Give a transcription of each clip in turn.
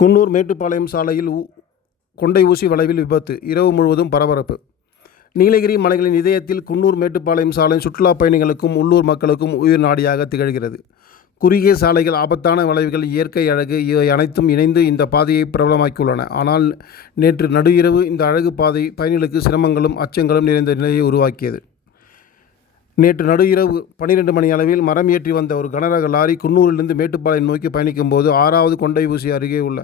குன்னூர் மேட்டுப்பாளையம் சாலையில் கொண்டை ஊசி வளைவில் விபத்து இரவு முழுவதும் பரபரப்பு. நீலகிரி மலைகளின் இதயத்தில் குன்னூர் மேட்டுப்பாளையம் சாலை சுற்றுலா பயணிகளுக்கும் உள்ளூர் மக்களுக்கும் உயிர் நாடியாக திகழ்கிறது. குறுகிய சாலைகள் ஆபத்தான வளைவுகள் இயற்கை அழகு இவை அனைத்தும் இணைந்து இந்த பாதையை பிரபலமாக்கியுள்ளன. ஆனால் நேற்று நடு இரவு இந்த அழகு பாதை பயணிகளுக்கு சிரமங்களும் அச்சங்களும் நிறைந்த நிலையை உருவாக்கியது. நேற்று நடு இரவு பனிரெண்டு மணி அளவில் மரம் ஏற்றி வந்த ஒரு கனரக லாரி குன்னூரிலிருந்து மேட்டுப்பாளையம் நோக்கி பயணிக்கும் போது ஆறாவது கொண்டை ஊசி அருகே உள்ள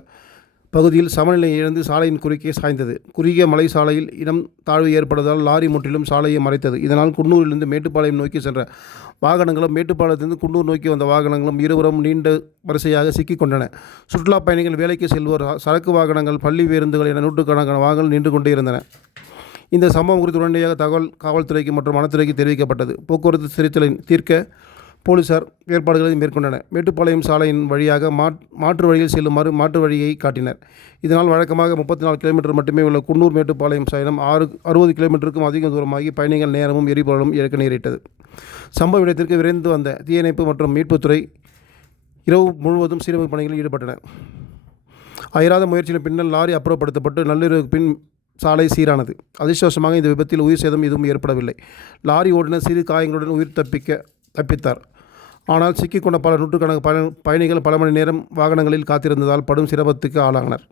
பகுதியில் சமநிலையை இழந்து சாலையின் குறுக்கே சாய்ந்தது. குறுகிய மலை சாலையில் இடம் தாழ்வு ஏற்பட்டதால் லாரி முற்றிலும் சாலையை மறைத்தது. இதனால் குன்னூரிலிருந்து மேட்டுப்பாளையம் நோக்கி சென்ற வாகனங்களும் மேட்டுப்பாளையத்திலிருந்து குன்னூர் நோக்கி வந்த வாகனங்களும் இருபுறம் நீண்ட வரிசையாக சிக்கிக் கொண்டன. சுற்றுலா பயணிகள் வேலைக்கு செல்வோர் சரக்கு வாகனங்கள் பள்ளி பேருந்துகள் என நூற்றுக்கணக்கான வாகனங்கள் நின்று கொண்டே இருந்தன. இந்த சம்பவம் குறித்து உடனடியாக தகவல் காவல்துறைக்கு மற்றும் வனத்துறைக்கு தெரிவிக்கப்பட்டது. போக்குவரத்து சிறைச்சலை தீர்க்க போலீசார் ஏற்பாடுகளை மேற்கொண்டனர். மேட்டுப்பாளையம் சாலையின் வழியாக மாற்று வழியில் செல்லுமாறு மாற்று வழியை காட்டினர். இதனால் வழக்கமாக முப்பத்தி நாலு கிலோமீட்டர் மட்டுமே உள்ள குன்னூர் மேட்டுப்பாளையம் சாயனம் ஆறு அறுபது கிலோமீட்டருக்கும் அதிக தூரமாகி பயணிகள் நேரமும் எரிபொருளும் இழக்க நேரிட்டது. சம்பவ இடத்திற்கு விரைந்து வந்த தீயணைப்பு மற்றும் மீட்புத்துறை இரவு முழுவதும் சீரமைப்பு பணிகளில் ஈடுபட்டனர். அயராத முயற்சியின் பின்னர் லாரி அப்புறப்படுத்தப்பட்டு நள்ளிரவுக்கு பின் சாலை சீரானது. அதிர்ஷ்டவசமாக இந்த விபத்தில் உயிர் சேதம் எதுவும் ஏற்படவில்லை. லாரி ஓட்டுநர் சிறு காயங்களுடன் உயிர் தப்பிக்க தப்பித்தார். ஆனால் சிக்கிக்கொண்ட பல நூற்றுக்கணக்கான பயணிகள் பல மணி நேரம் வாகனங்களில் காத்திருந்ததால் படும் சிரமத்துக்கு ஆளாகினர்